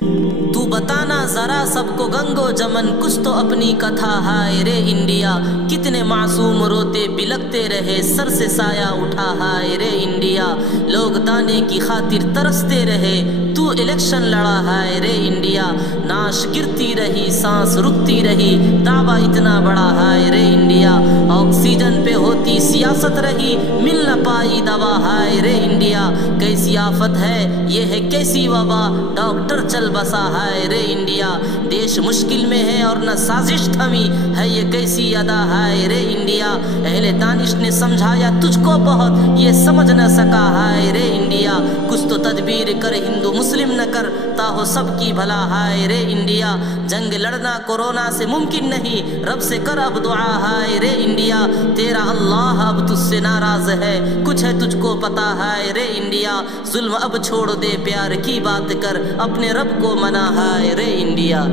تو بتانا ذرا سب کو گنگو جمن کچھ تو اپنی کتھا ہائے رے انڈیا، کتنے معصوم روتے بلکتے رہے سر سے سایہ اٹھا ہائے رے انڈیا، لوگ دانے کی خاطر ترستے رہے تو الیکشن لڑا ہائے رے انڈیا، ناش گرتی رہی سانس رکتی رہی دعویٰ اتنا بڑا ہائے رے انڈیا، آکسیجن پہ ہوتی سیاست رہی مل نہ پائی دوا ہائے رے انڈیا، کیسی آفت ہے یہ ہے کیسی وبا ڈاکٹر چل بسا ہائے رے انڈیا، دیش مشکل میں ہے اور نہ سازش تھمی ہے یہ کیسی ادا ہائے رے انڈیا، اہل دانش نے سمجھایا تجھ کو بہت یہ سمجھ نہ سکا ہائے رے انڈیا، کچھ تو تدبیر کر ہندو مسلم نہ کر تاہو سب کی بھلا ہائے رے انڈیا، جنگ لڑنا کورونا سے ممکن نہیں رب سے کر اب دعا ہائے رے انڈیا، تیرا اللہ اب تجھ سے ناراض ہے کچھ ہے تجھ کو پتا ہائے رے انڈیا، ظلم اب چھوڑ دے پیار کی بات کر اپنے رب کو منا ہائے رے انڈیا۔